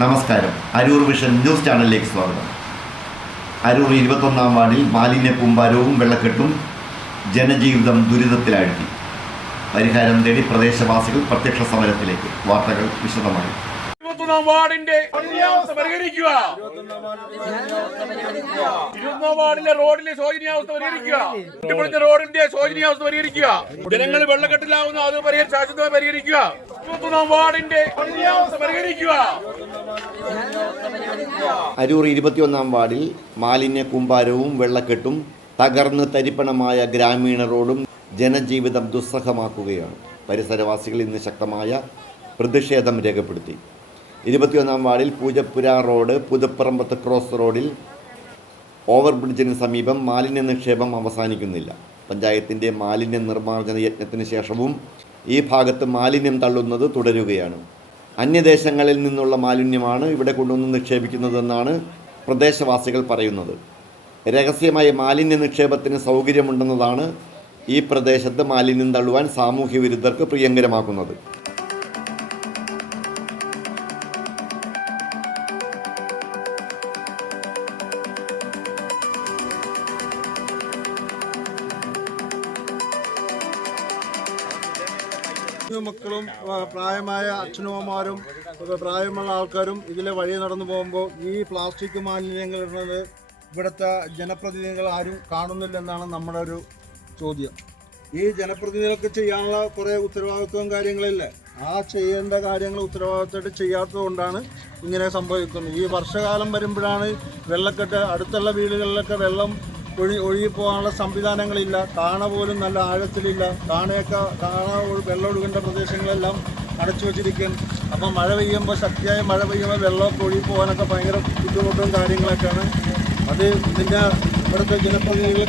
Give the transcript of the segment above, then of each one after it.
നമസ്കാരം. Aroor vision news ചാനലിലേക്ക് സ്വാഗതം. അരൂർ 21-ാം വാർഡിൽ മാലിന്യ കൂമ്പാരവും വെള്ളക്കെട്ടും ജനജീവിതം ദുരിതത്തിലാഴ്ത്തി. പരിഹാരം തേടി പ്രദേശവാസികൾ പ്രത്യക്ഷ സമരത്തിലേക്ക്. വാർത്തകൾ വിശദമായി. 21-ാം വാർഡിന്റെ ശോചനീയാവസ്ഥ പരിഹരിക്കുക. 21-ാം വാർഡിലെ റോഡിലെ ശോചനീയാവസ്ഥ പരിഹരിക്കുക. കുട്ടിപ്പൊളിച്ച റോഡിന്റെ ശോചനീയാവസ്ഥ പരിഹരിക്കുക. ജനങ്ങൾ വെള്ളക്കെട്ടിലാവുന്ന അത് ശാശ്വതമായി പരിഹരിക്കുക. 21-ാം വാർഡിന്റെ ശോചനീയാവസ്ഥ പരിഹരിക്കുക. അരൂർ 21-ാം വാർഡിൽ മാലിന്യ കൂമ്പാരവും വെള്ളക്കെട്ടും തകർന്ന് തരിപ്പണമായ ഗ്രാമീണ റോഡും ജനജീവിതം ദുസ്സഹമാക്കുകയാണ്. പരിസരവാസികൾ ഇന്ന് ശക്തമായ പ്രതിഷേധം രേഖപ്പെടുത്തി. 21-ാം വാർഡിൽ പൂജപ്പുര റോഡ് പുതുപ്പറമ്പത്ത് ക്രോസ് റോഡിൽ ഓവർബ്രിഡ്ജിന് സമീപം മാലിന്യ നിക്ഷേപം അവസാനിക്കുന്നില്ല. പഞ്ചായത്തിൻ്റെ മാലിന്യ നിർമ്മാർജ്ജന യജ്ഞത്തിന് ശേഷവും ഈ ഭാഗത്ത് മാലിന്യം തള്ളുന്നത് തുടരുകയാണ്. അന്യദേശങ്ങളിൽ നിന്നുള്ള മാലിന്യമാണ് ഇവിടെ കൊണ്ടുവന്ന് നിക്ഷേപിക്കുന്നതെന്നാണ് പ്രദേശവാസികൾ പറയുന്നത്. രഹസ്യമായ മാലിന്യ നിക്ഷേപത്തിന് സൗകര്യമുണ്ടെന്നതാണ് ഈ പ്രദേശത്ത് മാലിന്യം തള്ളുവാൻ സാമൂഹ്യ വിരുദ്ധർക്ക് പ്രിയങ്കരമാക്കുന്നത്. മക്കളും പ്രായമായ അച്ഛനമ്മമാരും പ്രായമുള്ള ആൾക്കാരും ഇതിലെ വഴി നടന്നു പോകുമ്പോൾ ഈ പ്ലാസ്റ്റിക് മാലിന്യങ്ങൾ ഇടുന്നത് ഇവിടുത്തെ ജനപ്രതിനിധികൾ ആരും കാണുന്നില്ലെന്നാണ് നമ്മുടെ ഒരു ചോദ്യം. ഈ ജനപ്രതിനിധികൾക്ക് ചെയ്യാനുള്ള കുറേ ഉത്തരവാദിത്വവും കാര്യങ്ങളില്ലേ, ആ ചെയ്യേണ്ട കാര്യങ്ങൾ ഉത്തരവാദിത്തമായിട്ട് ചെയ്യാത്തത് കൊണ്ടാണ് ഇങ്ങനെ സംഭവിക്കുന്നത്. ഈ വർഷകാലം വരുമ്പോഴാണ് വെള്ളക്കെട്ട്, അടുത്തുള്ള വീടുകളിലൊക്കെ വെള്ളം ഒഴുകിപ്പോകാനുള്ള സംവിധാനങ്ങളില്ല. കാണ പോലും നല്ല ആഴത്തിലില്ല. കാണ വെള്ളം ഒഴുകേണ്ട പ്രദേശങ്ങളെല്ലാം അടച്ചു വച്ചിരിക്കും. അപ്പം മഴ പെയ്യുമ്പോൾ, ശക്തിയായ മഴ പെയ്യുമ്പോൾ വെള്ളമൊക്കെ ഒഴുകി പോകാനൊക്കെ ഭയങ്കര ബുദ്ധിമുട്ടും കാര്യങ്ങളൊക്കെയാണ്. അത് ഇതിൻ്റെ ഇവിടുത്തെ ജനപ്രതിനിധികൾ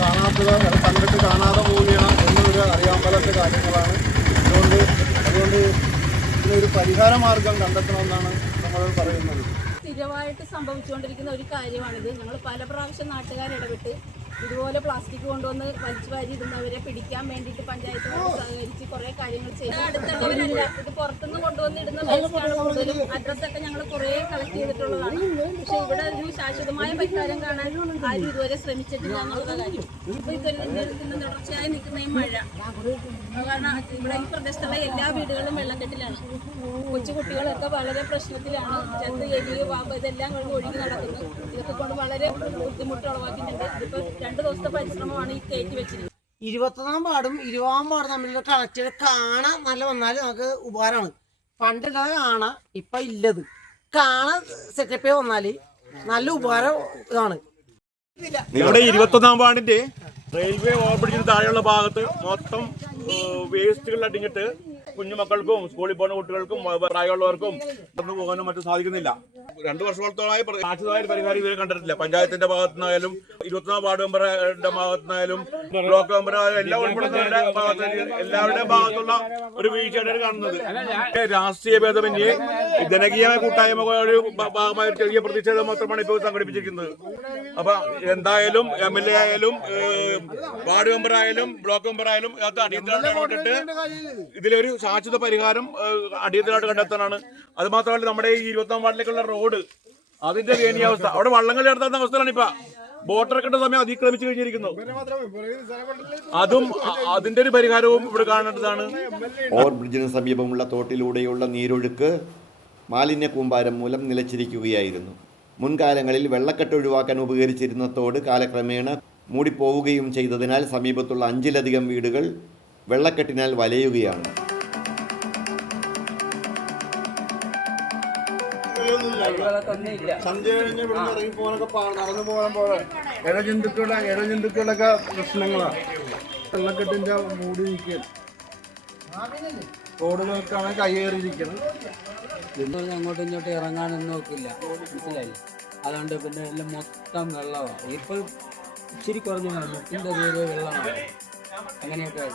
കാണാത്തത് കണ്ടിട്ട് കാണാതെ പോവുകയാണ് എന്നൊരു അറിയാൻ പാടാത്ത കാര്യങ്ങളാണ്. അതുകൊണ്ട് ഇതിനൊരു പരിഹാര മാർഗം കണ്ടെത്തണമെന്നാണ് നമ്മൾ പറയുന്നത്. സ്ഥിരമായിട്ട് സംഭവിച്ചുകൊണ്ടിരിക്കുന്ന ഒരു കാര്യമാണിത്. ഞങ്ങൾ പല പ്രാവശ്യം നാട്ടുകാരിടപെട്ട് ഇതുപോലെ പ്ലാസ്റ്റിക് കൊണ്ടുവന്ന് വലിച്ചു വാരി ഇടുന്നവരെ പിടിക്കാൻ വേണ്ടിയിട്ട് പഞ്ചായത്തുകാരോട് സഹകരിച്ച് കുറേ കാര്യങ്ങൾ ചെയ്തു. അടുത്തുള്ളവരല്ല, ഇത് പുറത്തുനിന്ന് കൊണ്ടുവന്ന് ഇടുന്ന വേസ്റ്റാണ് കൂടുതലും. അഡ്രസ്സൊക്കെ ഞങ്ങൾ കുറേ കളക്ട് ചെയ്തിട്ടുള്ളതാണ്. പക്ഷേ ഇവിടെ ഒരു ശാശ്വതമായ പരിഹാരം കാണാൻ ആരും ഇതുവരെ ശ്രമിച്ചിട്ടില്ല എന്നുള്ള കാര്യം. ഇപ്പോൾ ഇന്ന് തുടർച്ചയായി നിൽക്കുന്ന ഈ മഴ കാരണം ഇവിടെ ഈ പ്രദേശത്തുള്ള എല്ലാ വീടുകളും വെള്ളക്കെട്ടിലാണ്. കൊച്ചു കുട്ടികളൊക്കെ വളരെ പ്രശ്നത്തിലാണ്. ചെറുത് എലിയോ പാമ്പ് ഇതെല്ലാം കൊണ്ട് ഒഴുകി നടക്കുന്നു. ഇതൊക്കെ കൊണ്ട് വളരെ ബുദ്ധിമുട്ട് ഉളവാക്കിയിട്ടുണ്ട്. ഇതിപ്പോൾ 2 ദിവസത്തെ പരിശ്രമമാണ് ഈ കയറ്റി വെച്ചിരിക്കുന്നത്. 21-ാം വാർഡും 20-ാം വാർഡും തമ്മിലുള്ള കണക്ഷൻ കാണാൻ നല്ല വന്നാൽ നമുക്ക് ഉപകാരമാണ്. പണ്ടുള്ളത് കാണാൻ ഇപ്പം ഇല്ലത്. കാണാൻ സെറ്റപ്പേ വന്നാൽ നല്ല ഉപകാരം ഇതാണ്. ഇവിടെ 21-ാം വാർഡിന്റെ റെയിൽവേ ഓവർബ്രിഡ്ജിന് താഴെയുള്ള ഭാഗത്ത് മൊത്തം വേസ്റ്റുകൾ അടിഞ്ഞിട്ട് കുഞ്ഞുമക്കൾക്കും സ്കൂളിൽ പോകുന്ന കുട്ടികൾക്കും പ്രായമുള്ളവർക്കും ഒന്നും പോകാനും മറ്റും സാധിക്കുന്നില്ല. 2 വർഷത്തോളമായി ശാശ്വതമായ പരിഹാരം ഇതുവരെ കണ്ടിട്ടില്ല. പഞ്ചായത്തിന്റെ ഭാഗത്തുനിന്നായാലും 21-ാം വാർഡ് മെമ്പറുടെ ഭാഗത്തുനിന്നായാലും ബ്ലോക്ക് മെമ്പറായാലും എല്ലാ ഉൾപ്പെടുന്നവരുടെ എല്ലാവരുടെയും ഭാഗത്തുള്ള ഒരു വീഴ്ചയാണ് കാണുന്നത്. രാഷ്ട്രീയ ഭേദമന്യേ ജനകീയമായ കൂട്ടായ്മ ഒരു ഭാഗമായ ചെറിയ പ്രതിഷേധം മാത്രമാണ് ഇപ്പോൾ സംഘടിപ്പിച്ചിരിക്കുന്നത്. അപ്പൊ എന്തായാലും MLA ആയാലും വാർഡ് മെമ്പറായാലും ബ്ലോക്ക് മെമ്പറായാലും അത് അടിയന്തരമായിട്ട് ഇതിലൊരു ശാശ്വത പരിഹാരം അടിയന്തരമായിട്ട് കണ്ടെത്താനാണ്. അത് മാത്രമല്ല, നമ്മുടെ ഈ 21-ാം വാർഡിലേക്കുള്ള റോഡ് അതിന്റെ ദയനീയാവസ്ഥ, അവിടെ വള്ളങ്ങൾ ചേർത്താത്ത അവസ്ഥയിലാണ് ഇപ്പൊ. ബോട്ടിറക്കേണ്ട സമയം അതിക്രമിച്ചു കഴിഞ്ഞിരിക്കുന്നു. അതും അതിന്റെ ഒരു പരിഹാരവും ഇവിടെ കാണേണ്ടതാണ്. ഓവർബ്രിഡ്ജിന് സമീപമുള്ള തോട്ടിലൂടെയുള്ള നീരൊഴുക്ക് മാലിന്യ കൂമ്പാരം മൂലം നിലച്ചിരിക്കുകയായിരുന്നു. മുൻകാലങ്ങളിൽ വെള്ളക്കെട്ട് ഒഴിവാക്കാൻ ഉപകരിച്ചിരുന്ന തോട് കാലക്രമേണ മൂടിപ്പോവുകയും ചെയ്തതിനാൽ സമീപത്തുള്ള 5-ലധികം വീടുകൾ വെള്ളക്കെട്ടിനാൽ വലയുകയാണ്. സന്ധ്യ കഴിഞ്ഞ് ഇവിടുന്ന് ഇറങ്ങി പോകാനൊക്കെ നടന്നു പോകുമ്പോൾ ഇഴജന്തുക്കളുടെ പ്രശ്നങ്ങളാണ്. വെള്ളക്കെട്ടിന്റെ മൂടി നിൽക്കുക, റോഡുകൾക്കാണ് കയ്യേറിയിരിക്കുന്നത്. അങ്ങോട്ടും ഇങ്ങോട്ടും ഇറങ്ങാനൊന്നും നോക്കില്ല, മനസ്സിലായി. അതുകൊണ്ട് പിന്നെ എല്ലാം മൊത്തം വെള്ളമാണ്. ഇപ്പോൾ ഇച്ചിരി കുറഞ്ഞ മുട്ടിൻ്റെ പേര് വെള്ളമാണ്. അങ്ങനെയൊക്കെ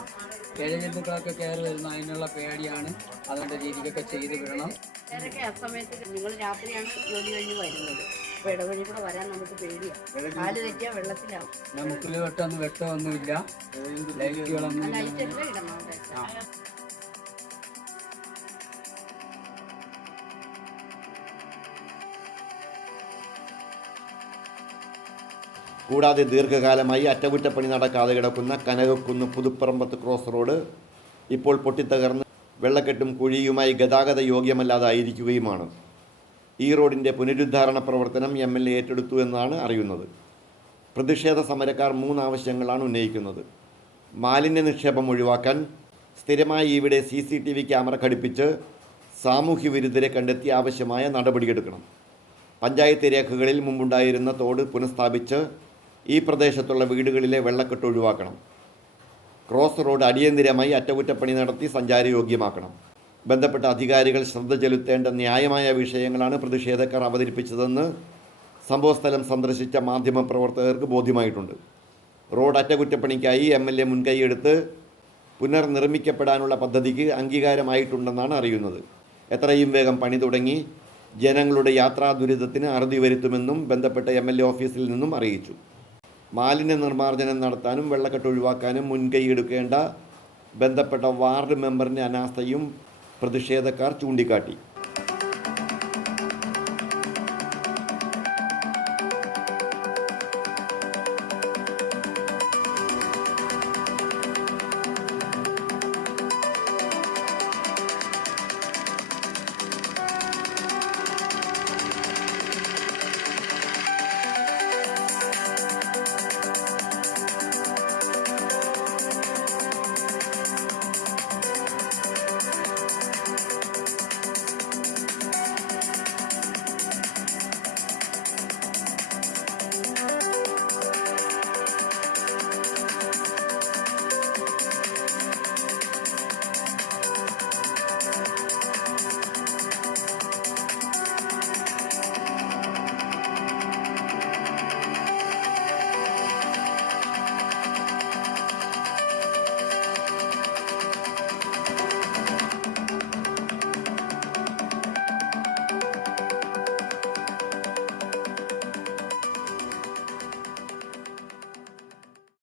ഇഴജന്തുക്കളൊക്കെ കയറി വരുന്ന അതിനുള്ള പേടിയാണ്. അതുകൊണ്ട് രീതിക്കൊക്കെ ചെയ്ത് വിടണം. ആ സമയത്ത് നിങ്ങൾ രാത്രിയാണ് ജോലി കഴിഞ്ഞ് വരുന്നത്. അപ്പോൾ ഇടവഴി കൂടെ വരാൻ നമുക്ക് പേടിയാണ്. കാല് തെറ്റിയാൽ വെള്ളത്തിലാവും. മുക്കിൽ വെട്ടമൊന്നുമില്ല, ലൈറ്റുകളൊന്നും ലൈറ്റെല്ലാം ഇടണം. കൂടാതെ ദീർഘകാലമായി അറ്റകുറ്റപ്പണി നടക്കാതെ കിടക്കുന്ന കനകക്കുന്ന് പുതുപ്പറമ്പത്ത് ക്രോസ് റോഡ് ഇപ്പോൾ പൊട്ടിത്തകർന്ന് വെള്ളക്കെട്ടും കുഴിയുമായി ഗതാഗത യോഗ്യമല്ലാതായിരിക്കുകയുമാണ്. ഈ റോഡിൻ്റെ പുനരുദ്ധാരണ പ്രവർത്തനം MLA ഏറ്റെടുത്തു എന്നാണ് അറിയുന്നത്. പ്രതിഷേധ സമരക്കാർ 3 ആവശ്യങ്ങളാണ് ഉന്നയിക്കുന്നത്. മാലിന്യ നിക്ഷേപം ഒഴിവാക്കാൻ, സ്ഥിരമായി ഇവിടെ CCTV ക്യാമറ ഘടിപ്പിച്ച് സാമൂഹ്യ വിരുദ്ധരെ കണ്ടെത്തി ആവശ്യമായ നടപടിയെടുക്കണം. പഞ്ചായത്ത് രേഖകളിൽ മുമ്പുണ്ടായിരുന്ന തോട് പുനഃസ്ഥാപിച്ച് ഈ പ്രദേശത്തുള്ള വീടുകളിലെ വെള്ളക്കെട്ട് ഒഴിവാക്കണം. ക്രോസ് റോഡ് അടിയന്തിരമായി അറ്റകുറ്റപ്പണി നടത്തി സഞ്ചാരയോഗ്യമാക്കണം. ബന്ധപ്പെട്ട അധികാരികൾ ശ്രദ്ധ ചെലുത്തേണ്ട ന്യായമായ വിഷയങ്ങളാണ് പ്രതിഷേധക്കാർ അവതരിപ്പിച്ചതെന്ന് സംഭവസ്ഥലം സന്ദർശിച്ച മാധ്യമപ്രവർത്തകർക്ക് ബോധ്യമായിട്ടുണ്ട്. റോഡ് അറ്റകുറ്റപ്പണിക്കായി MLA മുൻകൈയെടുത്ത് പുനർനിർമ്മിക്കപ്പെടാനുള്ള പദ്ധതിക്ക് അംഗീകാരമായിട്ടുണ്ടെന്നാണ് അറിയുന്നത്. എത്രയും വേഗം പണി തുടങ്ങി ജനങ്ങളുടെ യാത്രാ ദുരിതത്തിന് അറുതി വരുത്തുമെന്നും ബന്ധപ്പെട്ട MLA ഓഫീസിൽ നിന്നും അറിയിച്ചു. മാലിന്യ നിർമ്മാർജ്ജനം നടത്താനും വെള്ളക്കെട്ട് ഒഴിവാക്കാനും മുൻകൈയെടുക്കേണ്ട ബന്ധപ്പെട്ട വാർഡ് മെമ്പറിൻ്റെ അനാസ്ഥയും പ്രതിഷേധക്കാർ ചൂണ്ടിക്കാട്ടി.